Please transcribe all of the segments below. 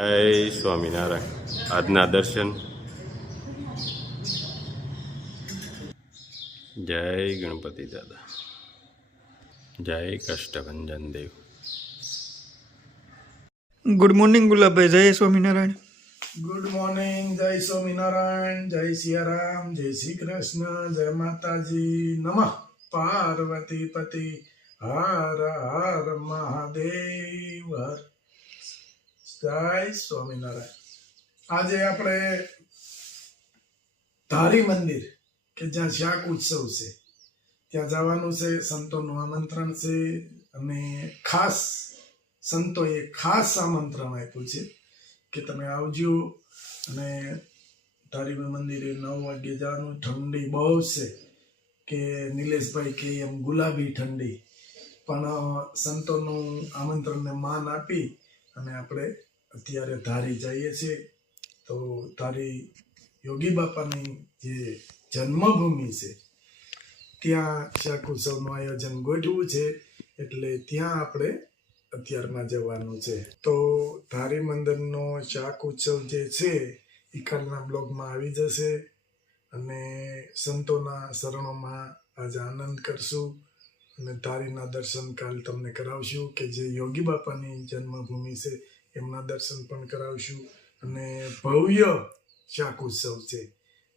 જય સ્વામિનારાયણ. આજના દર્શન. જય ગણપતિ દાદા. જય કષ્ટભંજન દેવ. Good morning Gulabbhai. જય સ્વામિનારાયણ. Good morning. જય સ્વામિનારાયણ. જય સિયારામ. જય શ્રી કૃષ્ણ. જય માતાજી. નમઃ પાર્વતી પતિ. હર હર મહાદેવ. હર જય સ્વામિનારાયણ. આજે આપણે ધારી મંદિર કે જ્યાં શાક ઉત્સવ છે ત્યાં જવાનું છે. સંતોનું આમંત્રણ છે અને ખાસ સંતોએ ખાસ આમંત્રણ આપ્યું છે કે તમે આવજો. અને ધારી મંદિરે 9 વાગે જવાનું. ઠંડી બહુ છે કે નિલેશભાઈ કે એમ ગુલાબી ઠંડી, પણ સંતોનું આમંત્રણને માન આપી અને આપણે અત્યારે ધારી જઈએ છીએ. તો ધારી યોગી બાપાની જે જન્મભૂમિ છે ત્યાં શાક ઉત્સવનું આયોજન ગોઠવું છે, એટલે ત્યાં આપણે અત્યારમાં જવાનું છે. તો ધારી મંદિરનો શાક ઉત્સવ જે છે એ કાલના બ્લોગમાં આવી જશે અને સંતોના શરણોમાં આજે આનંદ કરશું અને ધારીના દર્શન કાલ તમને કરાવશું કે જે યોગી બાપાની જન્મભૂમિ છે એમના દર્શન પણ કરાવશું. અને ભવ્ય શાક ઉત્સવ છે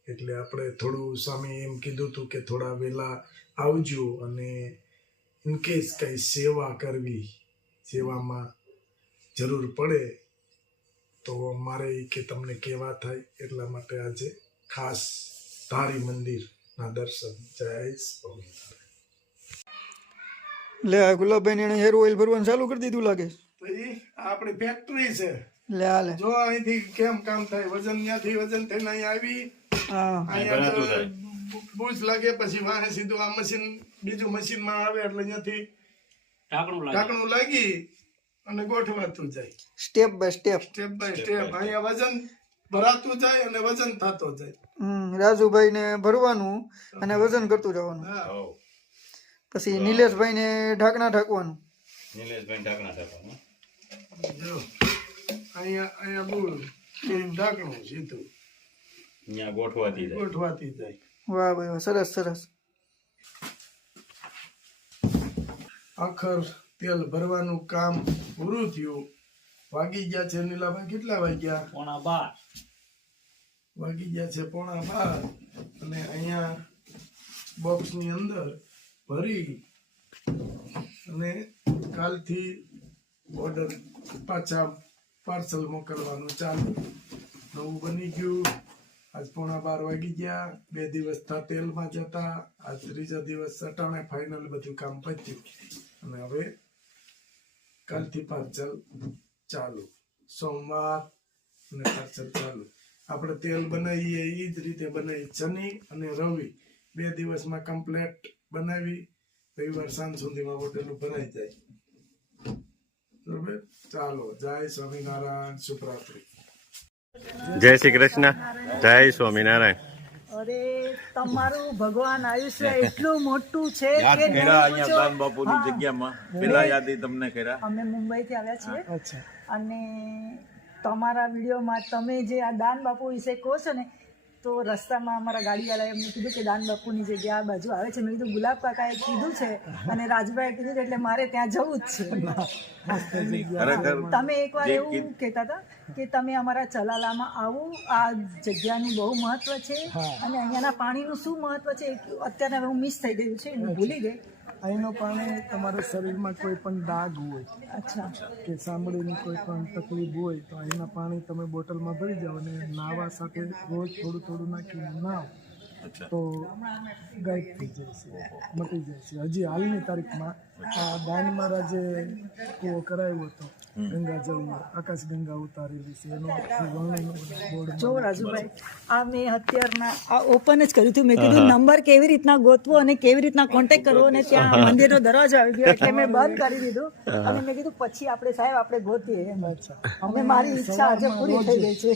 એટલે આપણે થોડું સ્વામી એમ કીધું હતું કે થોડા વહેલા આવજો અને ઇનકેસ કંઈ સેવા કરવી, સેવામાં જરૂર પડે તો મારે કે તમને કેવા થાય, એટલા માટે આજે ખાસ ધારી મંદિરના દર્શન. જય સ્વામિનારાયણ. લે આ ગુલાબભાઈ ને હેર ઓઇલ ભરવાનું ચાલુ કરી દીધું લાગે. તો એ આપણી ફેક્ટરી છે. લે હાલે જો અહીંથી કેમ કામ થાય, વજન ત્યાંથી વજન થઈને અહીં આવી, હા અહીંયા બૂચ લાગે, પછી વાહે સીધું આ મશીન બીજું મશીનમાં આવે એટલે અહીંયાથી ઢાંકણું લાગી અને ગોઠવાતું જાય. Step by step. Step by step અહીંયા વજન ભરાતું જાય અને વજન થતો જાય. રાજુભાઈ ને ભરવાનું અને વજન કરતું જવાનું. હા, પછી નિલેશભાઈ ને ઢાંકવાનું. જો અહીંયા બૂળ ઢાંકણું સીધું ગોઠવાતી જાય. વાહ ભાઈ વાહ, સરસ સરસ. આખર તેલ ભરવાનું કામ પૂરું થયું. વાગી ગયા છે નીલાભાઈ, કેટલા વાગ્યા? 11:30 વાગી ગયા છે. 11:30 અને અહીંયા બોક્સની અંદર ભરી અને કાલથી ઓર્ડર પાછા પાર્સલ મોકલવાનું ચાલુ. નવું બની ગયું. આજ 11:30 વાગી ગયા. 2 દિવસ તેલમાં જતા, આજ 3જા દિવસ અટાણે ફાઇનલ બધું કામ પત્યું અને હવે કાલથી પાર્સલ ચાલુ. સોમવાર અને પાર્સલ ચાલુ. આપણે તેલ બનાવીએ એ જ રીતે બનાવી. શનિ અને રવિ 2 દિવસમાં કમ્પ્લેટ બનાવી, રવિવાર સાંજ સુધીમાં હોટેલું ભરાઈ જાય. બરોબર, ચાલો. જય સ્વામિનારાયણ. શુભરાત્રિ. જય શ્રી કૃષ્ણ. જય સ્વામિનારાયણ. અરે તમારું ભગવાન આયુષ્ય એટલું મોટું છે કે દાન બાપુની જગ્યામાં પેલા યાદી તમને કર્યા. અમે મુંબઈથી આવ્યા છીએ અને તમારા વિડીયોમાં તમે જે આ દાન બાપુ વિશે કહો છો ને, તો રસ્તામાં અમારા ગાડીવાળાએ એમને કીધું કે દાન બાપુની જગ્યા આ બાજુ આવે છે. મેં કીધું ગુલાબ કાકાએ કીધું છે અને રાજભાઈએ કીધું એટલે મારે ત્યાં જવું જ છે. તમે એકવાર એવું કહેતા હતા કે તમે અમારા ચલાલામાં આવો, આ જગ્યાનું બહુ મહત્વ છે અને અહીંયાના પાણીનું શું મહત્વ છે અત્યારે હું મિસ થઈ ગયું છે, હું ભૂલી ગઈ. અહીંનું પાણી તમારા શરીરમાં કોઈ પણ ડાઘ હોય, અચ્છા, કે ચામડીની કોઈ પણ તકલીફ હોય તો અહીંના પાણી તમે બોટલમાં ભરી જાઓ અને નાવા સાથે રોજ થોડું થોડું નાખીને નાવ તો ગાયબ થઈ જાય છે, મટી જાય છે. હજી હાલની તારીખમાં આ દાન મહારાજે કૂવો કરાવ્યો હતો, ગંગા જળીએ આકાશ ગંગા ઉતારેલી છે, એનું વર્ણન બોર્ડ. જો રાજુભાઈ, આ મેં અત્યારના આ ઓપન જ કર્યું હતું. મેં કીધું નંબર કેવી રીતના ગોતવો અને કેવી રીતના કોન્ટેક્ટ કરવો, અને ત્યાં મંદિરનો દરવાજો આવી ગયો એટલે મેં બંધ કરી દીધું અને મેં કીધું પછી આપણે સાહેબ આપણે ગોતીએ એમ. અને મારી ઈચ્છા આજે પૂરી થઈ ગઈ છે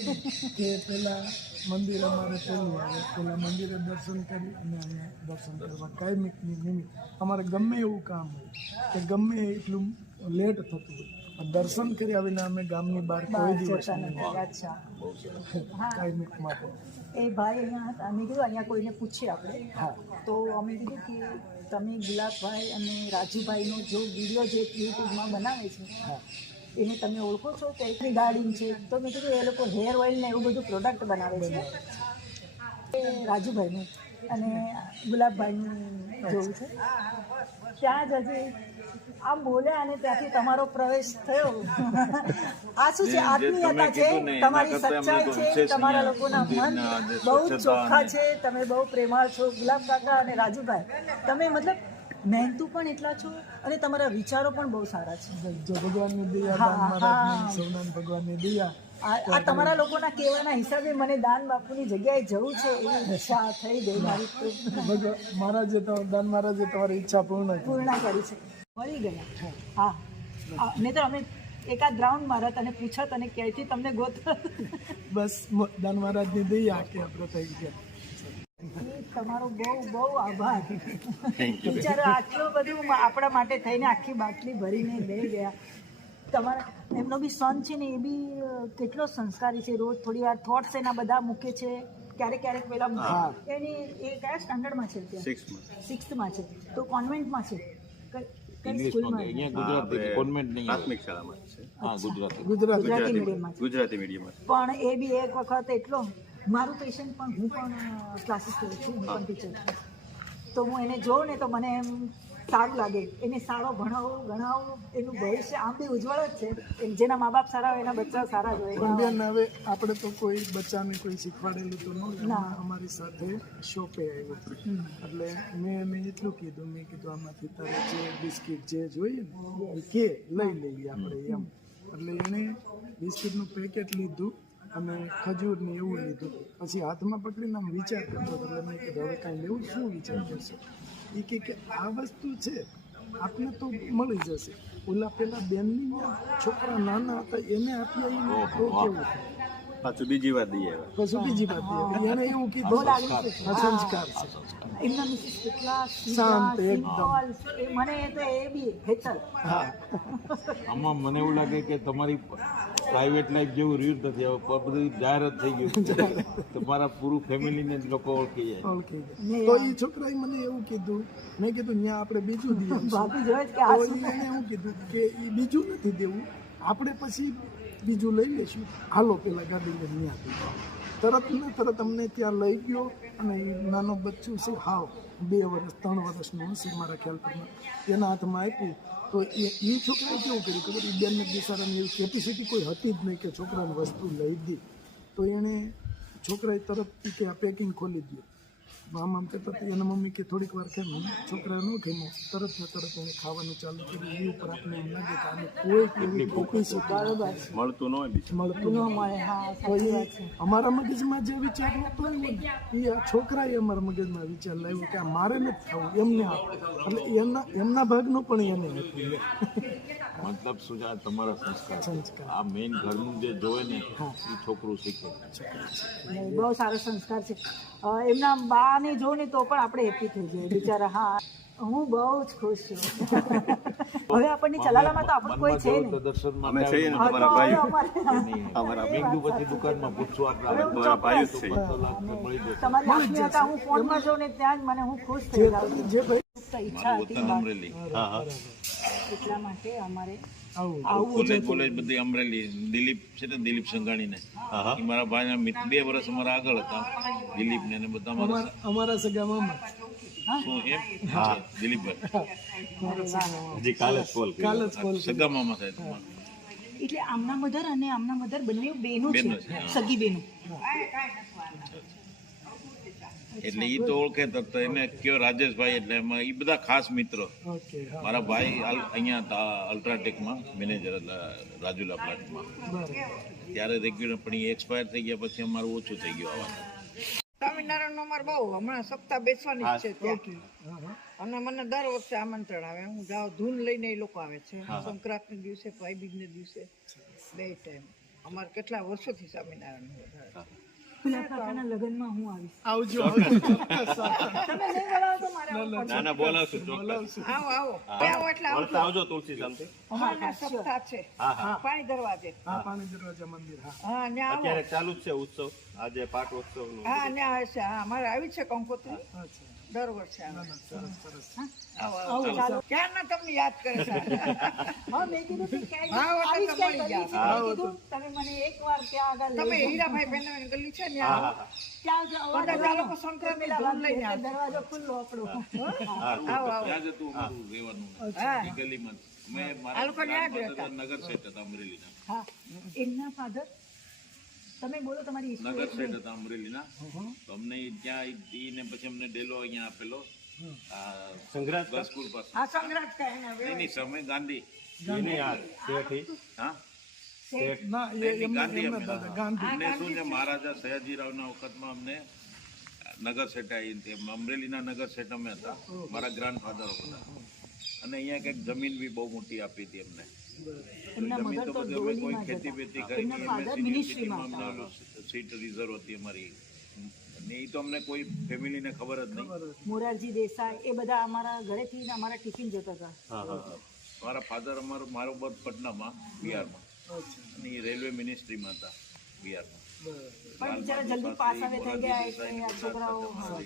કે પેલા મંદિર અમારે પહેલું આવે, પેલા મંદિરે દર્શન કરી અને અહીંયા દર્શન કરવા કાયમિકની નિમિત્ત. અમારે ગમે એવું કામ હોય કે ગમે એટલું લેટ થતું હોય દર્શન કરી આવીને અમે ગામની બહાર કોઈ દિવસ જતા નથી. અચ્છા. હા, કાયમિક માટે. એ ભાઈ અહીંયા હતા. અમે કીધું અહીંયા કોઈને પૂછીએ આપણે. તો અમે કીધું કે તમે ગુલાબભાઈ અને રાજુભાઈનો જો વિડીયો જે યુટ્યુબમાં બનાવે છે એને તમે ઓળખો છો? તો એકની ગાર્ડિંગ છે. તો મેં કીધું એ લોકો હેર ઓઇલ ને એવું બધું પ્રોડક્ટ બનાવે છે. એ રાજુભાઈનું અને ગુલાબભાઈનું જોયું છે. ત્યાં જ હજી આમ બોલ્યા અને ત્યાંથી તમારો પ્રવેશ થયો. આ શું છે? આત્મીયતા છે, તમારી સચ્ચાઈ છે, તમારા લોકોના મન બહુ જ ચોખ્ખા છે. તમે બહુ પ્રેમાળ છો ગુલાબ કાકા અને રાજુભાઈ. તમે મતલબ મહેનતુ પણ એટલા છો અને તમારા વિચારો પણ બહુ સારા છે. જો ભગવાનની દયા, દાન મહારાજની, સૌનાથ ભગવાનની દયા. આ તમારા લોકોના કહેવાના હિસાબે મને દાન બાપુની જગ્યાએ જવું છે એવી ઈચ્છા થઈ ગઈ મારી. મહારાજે દાન મહારાજે તમારી ઈચ્છા પૂર્ણ પૂર્ણ કરી છે. મળી ગયા. હા, નહીં તો અમે એકાદ રાઉન્ડ મારત અને પૂછત અને ક્યાંયથી તમને ગોત. બસ દાન મહારાજની દયા કે આપણે થઈ ગયા. તમારો બહુ બહુ આભાર. બિચારો આટલું બધું આપણા માટે થઈને આખી બાટલી ભરીને લઈ ગયા. તમારા એમનો બી સન છે ને એ બી કેટલો સંસ્કારી છે. રોજ થોડી વાર થોટ્સ એના બધા મૂકે છે. ક્યારેક ક્યારેક પેલા એની એ કયા સ્ટાન્ડર્ડમાં છે? સિક્સ્થમાં છે. તો કોન્વેન્ટમાં છે. કઈ સ્કૂલમાં? ગુજરાતી કોન્વેન્ટ નહીં, પ્રાથમિક શાળામાં છે. હા ગુજરાતી. ગુજરાતી મીડિયમમાં છે. ગુજરાતી મીડિયમ. પણ એ બી એક વખત એટલો મારું પેશન્ટ પણ હું પણ ક્લાસીસ કરું છું, હું પણ ટીચર છું. તો હું એને જોઉં ને તો મને એમ સારું લાગે. એને સારો ભણાવો ગણાવો. એનું ભવિષ્ય આમ બી ઉજ્જવળ જ છે. જેના મા બાપ સારા હોય એના બચ્ચા સારા જ હોય. બેન હવે આપણે તો કોઈ બચ્ચાને કોઈ શીખવાડેલું તો ન અમારી સાથે શોપે આવ્યો એટલે મેં એને એટલું કીધું, મેં કીધું આમાંથી તારે જે બિસ્કિટ જે જોઈએ ને એ કે લઈ લઈએ આપણે એમ. એટલે એણે બિસ્કિટનું પેકેટ લીધું અને ખજૂર ને એવું લીધું. પછી હાથમાં પકડીને આમ વિચાર કરતો હતો. એટલે મેં કીધું હવે કાંઈ લેવું, શું વિચાર કરશો? એ કે આ વસ્તુ છે આપને તો મળી જશે. ઓલા પેલા બેનની છોકરા નાના હતા એને આપ્યા એને તો કેવું થાય? પાછું બીજી વાર દઈએ. પછી બીજી વાત એને એવું કીધું આ સંસ્કાર છે. એમના મિસિસ કેટલા શાંત એકદમ. એ મને તો એ બી હેતલ. આમાં મને એવું લાગે કે તમારી પ્રાઇવેટ લાઈફ જેવું રહ્યું જ નથી. હવે બધું જાહેરાત થઈ ગયું. તમારા પૂરું ફેમિલીને જ લોકો ઓળખી જાય. ઓળખી ગયા. તો એ છોકરાએ મને એવું કીધું, મેં કીધું ત્યાં આપણે બીજું દઈએ. ભાભી જોઈ કે તો એને એવું કીધું કે એ બીજું નથી દેવું, આપણે પછી બીજું લઈ લઈશું. હાલો પેલા ગાડી લઈને તરત ને તરત અમને ત્યાં લઈ ગયો. અને એ નાનો બચ્ચું છે હાવ 2 વર્ષ 3 વર્ષનું હશે મારા ખ્યાલ પર, એના હાથમાં આપ્યું. તો એ છોકરાએ કેવું કર્યું ખબર? એ બેનને બિચારાને એવી કેપેસિટી કોઈ હતી જ નહીં કે છોકરાને વસ્તુ લઈ દી. તો એણે છોકરાએ તરત કે આ પેકિંગ ખોલી દો. આમ કહેતા હતા. એના મમ્મી કે થોડીક વાર કેમ છોકરા ન ખેમો, તરત ને તરત એને ખાવાનું ચાલુ કર્યું. એ ઉપર આપણે એમ લાગે કે આને કોઈ એવી કેપેસિટી મળતું ન હોય બીજું. મળતું ન મળે. હા, તો સાચી એ વાત છે. અમારા મગજમાં જે વિચાર નહોતો આવ્યો ને એ આ છોકરાએ અમારા મગજમાં વિચાર લાવ્યો કે આ મારે નથી થવું, એમને આપો. એટલે એમના ભાગનું પણ એને હતું. મતલબ શું છે? આ તમારા સંસ્કાર. સંસ્કાર. આ મેઇન ઘરનું જે જોવે ને એ છોકરું શીખે. નહીં, બહુ સારો સંસ્કાર છે. એમના બાને જો ને તો પણ આપણે હેપી થઈ જઈએ બિચારા. હા, હું બહુ જ ખુશ છું. હવે આપણને ચલાલામાં તો આપણું કોઈ છે નહીં. દર્શનમાં અમે છીએ ને હા, તો તમારા હવે ભાઈઓ. અમારે બીજું પછી દુકાનમાં પૂછશું આપણે તમારા ભાઈઓ જ છે. મળી જશે. તમારી આત્મીયતા હું ફોનમાં જોઉં ને ત્યાં જ મને હું ખુશ થઈ જાઉં છું. જે ભાઈ તો ઈચ્છા હતી વતન અમરેલી. હા હા. એટલા માટે અમારે આવું કોલેજ બધી અમરેલી. દિલીપ છે ને, દિલીપ સંઘાણીને એ મારા ભાઈના 2 વર્ષ અમારા આગળ હતા. દિલીપ ને બધા મારા અમારા સગા મામા શું એમ દિલીપભાઈ હજી કાલે જ કોલ કર્યો. કાલે જ કોલ સગા મામા થાય તમારા. એટલે આમના મધર અને આમના મધર બંને બેનો છે, બેનો છે, હા. સગી બેનો. એટલે એ તો ઓળખે તો એને કયો રાજેશભાઈ. એટલે એમાં એ બધા ખાસ મિત્રો. ઓકે હા મારા ભાઈ અહીંયા હતા અલ્ટ્રાટેકમાં મેનેજર હતા રાજુલા પ્લાન્ટમાં. બરાબર. ત્યારે રેગ્યુલર પણ એ એક્સપાયર થઈ ગયા પછી અમારું ઓછું થઈ ગયું આવવાનું. સ્વામિનારાયણ અમારે બહુ હમણાં સપ્તાહ બેસવાની જ છે ત્યાં. ઓકે હા હા અને મને દર વખતે આમંત્રણ આવે. હું જાઉં ધૂન લઈને એ લોકો આવે છે. સંક્રાંતના દિવસે, ભાઈબીજના દિવસે, 2 ટાઈમ. અમારે કેટલા વર્ષોથી સ્વામિનારાયણ વધારે છે. પેલા કાકાના લગ્નમાં હું આવીશ. આવજો તમે નહીં બોલાવો તો મારે આવવું પડશે. ના ના બોલાવશું ચોક્કસ. આવો આવો આવો એટલે આવજો. વળતા આવજો તુલસી સામતે. અમારા સપ્તાહ છે પાણી દરવાજે. હા પાણી દરવાજા મંદિર હા હા ને આવો. અત્યારે ચાલુ જ છે ઉત્સવ, આજે પાટ ઉત્સવ નું. હા ને આવે છે. હા અમારે આવી છે કંકોત્રી અચ્છા દર વર્ષે આવે. સરસ સરસ આવો આવો ચાલો. ક્યારના તમને યાદ કરે છે. હા, મેં કીધું કે ક્યાંય હા, એટલે આવીશ, તો ક્યાંય મળી કરવી છે. મેં કીધું તમે મને એકવાર ત્યાં આગળ તમે લઈ જાઓ. હીરાભાઈ બેનવાની ગલી છે ને હા આવો. હા ત્યાં જ અવાજ બધા આવે. આ લોકો સંક્રાંતિ પેલા ધૂન લઈને એટલે આવે. દરવાજો ખુલ્લો આપણો. આવો આવો. ત્યાં જ હતું અમારું રહેવાનું હા એ ગલીમાં જ. મેં આ મારા લોકો ન્યા જ grandfather રહેતા. નગર સેઠ હતા અમરેલીના. હા, એમના ફાધર તમે બોલો તમારી history નગર એકદમ. સેઠ હતા અમરેલીના. તો અમને ત્યાં ઈ ને પછી અમને ડેલો અહીંયા આપેલો સંઘરાજ બસ સ્કૂલ પાસે. આ સંગ્રાજ કહે ને હવે. એની સમય ગાંધી. એની આ શેઠી. હા ના એમની ગાંધી એમના અમે. દાદા ગાંધી અમને શું છે મહારાજા સયાજીરાવના વખતમાં અમને નગર સેઠ અમરેલીના નગર સેઠ અમે હતા, મારા ગ્રાન્ડફાધરો બધા. અને અહીંયા કંઈક જમીન બી બહુ મોટી આપી હતી અમને. એમના જમીન મધર તો તો બધી અમે કોઈ ડોલીમાં જ ખેતી હતા. બેતી કરી એમના father મિનિસ્ટ્રીમાં હતા. સીટ રિઝર્વ હતી અમારી. અને એ તો અમને કોઈ ફેમિલીને ખબર જ નહીં. મોરારજી દેસાઈ એ બધા અમારા ઘરેથી ને અમારા ટિફિન જતા હતા. હા હા. મારા ફાધર મારો બર્થ પટનામાં બિહારમાં, અને એ રેલવે મિનિસ્ટ્રીમાં હતા બિહારમાં. પણ બિચારા જલ્દી પાસ આવે થઈ ગયા એટલે આ છોકરાઓ હા.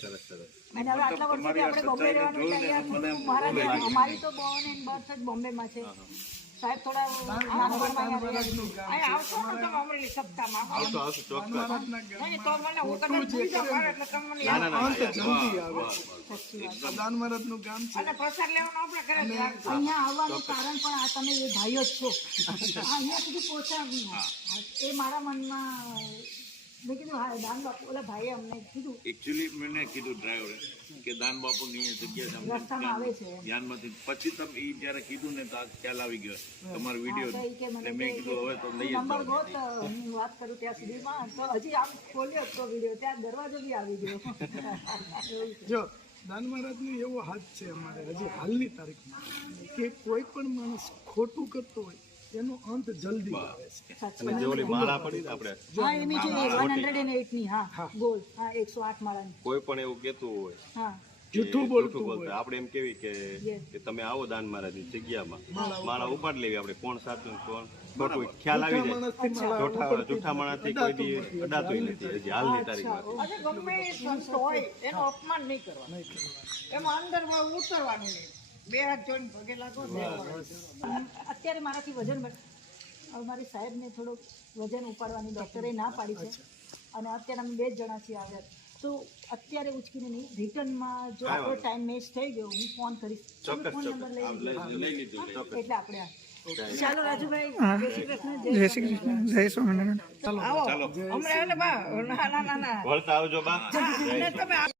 સરસ સરસ. અને હવે આટલા વર્ષોથી આપણે બોમ્બે રહેવાનું એટલે અહીંયા થોડું મહારાજ અમારી તો બોર્ન એન્ડ બર્થ જ બોમ્બેમાં છે. સાહેબ થોડા નાનપણમાં અહીંયા રહ્યા. અહીં આવશો ને તમે અમરેલી સપ્તાહમાં. આવશું આવશું ચોક્કસ. નહીં તો મને હું કદાચ ભૂલી જાઉં મારે એટલે તમે મને ના યાદ ના ના અંત જલ્દી આવે સાચી વાત. દાન મહારાજનું ગામ છે અને પ્રસાદ લેવાનો આપણે ઘરે જ રાખજો. અહીંયા આવવાનું કારણ પણ આ તમે એ ભાઈઓ જ છો. અહીંયા સુધી પહોંચાડ્યું. એ મારા મનમાં મેં કીધું હા દાન બાપુ ઓલા ભાઈએ અમને કીધું એકચ્યુઅલી મેં કીધું ડ્રાઈવરે કે દાન બાપુની અહીંયા જગ્યા છે, અમને રસ્તામાં આવે છે એમ. ધ્યાનમાંથી. પછી તમે એ જ્યારે કીધું ને તો આ ખ્યાલ આવી ગયો તમારો વિડીયો. તો ઈ કે મને એટલે મેં કે કીધું હવે તો લઈ જ નંબર જાઓ. ગોત હું વાત કરું ત્યાં સુધીમાં તો હજી આમ ખોલ્યો તો વિડીયો ત્યાં દરવાજો બી આવી ગયો. એવું છે. જો દાન મહારાજનો એવો હાથ છે અમારે હજી હાલની તારીખમાં કે કોઈ પણ માણસ ખોટું કરતો હોય એનો અંત જલ્દી આવે છે. સાચી અને જે ઓલી માળા પડી ને આપણે હા એની જે 108 ની હા ગોલ હા 108 માળાની કોઈ પણ એવું કેતું હોય હા કે જૂઠું બોલતું જૂઠું બોલતું હોય, આપણે એમ કેવી કે તમે આવો દાન મહારાજની જગ્યામાં માળા ઉપાડ લેવી, આપણે કોણ સાચું ને કોણ ખોટું ખ્યાલ આવી જાય. માણસથી માળા જૂઠા માણસથી કોઈ દી અડાતું નથી હજી હાલની તારીખમાં. અને ગમે એ સંત હોય એનું અપમાન નહીં કરવાનું. એમાં અંદર ઉતરવાનું નહીં. બે હાથ જોઈને પગે લાગો ને. અત્યારે મારાથી વજન હવે મારી સાહેબને થોડુંક વજન ઉપાડવાની ડૉક્ટરે ના પાડી છે અને અત્યારે અમે 2 જ જણા છીએ આવ્યા. તો અત્યારે ઉચકીને નહીં, રિટર્નમાં જો આપણો ટાઈમ મેચ થઈ ગયો હું ફોન કરીશ. તમે ફોન નંબર લઈ લીધો લઈ લીધું. એટલે આપણે ચાલો રાજુભાઈ જય શ્રી કૃષ્ણ. જય શ્રી કૃષ્ણ. જય સ્વામિનારાયણ. આવો હમણાં એટલે બા ના ના ના ના વળતા આવજો બા. અને તમે આપે